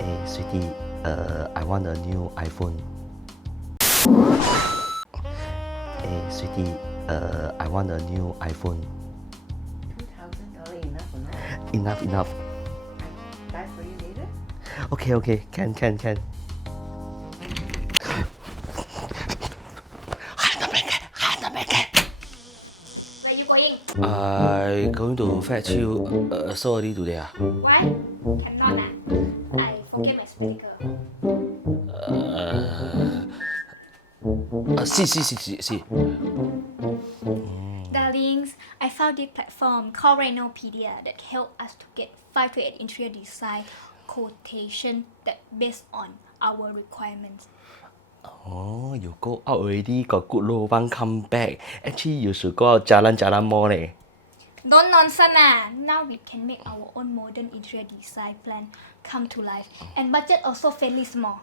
Hey, sweetie, I want a new iPhone. Hey, sweetie, I want a new iPhone. $2,000 enough or not? Enough. I buy for you later? Okay, can. ，Where you going? I going to fetch you so early today. Why? Cannot I forget my spectacle. See. Darlings, I found this platform called Renopedia that help us to get 5 to 8 interior design quotation that based on our requirements. Oh, you go out already, got good lobang come back. Actually, you should go out jalan more leh. Don't nonsense Now we can make our own modern interior design plan come to life, and budget also fairly small.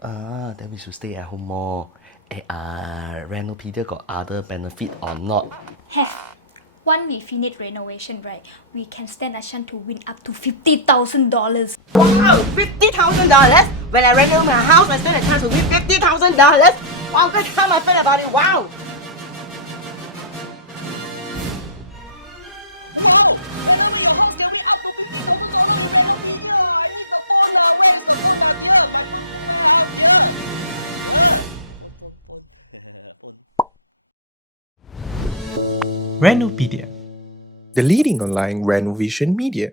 Then we should stay at home more. Renopedia got other benefit or not? Have. Once we finish renovation, right, we can stand a chance to win up to $50,000. Wow, $50,000? When I renovate my house, I stand a chance to win $50,000? Wow, go tell my friend about it. Wow. Renopedia, the leading online renovation media.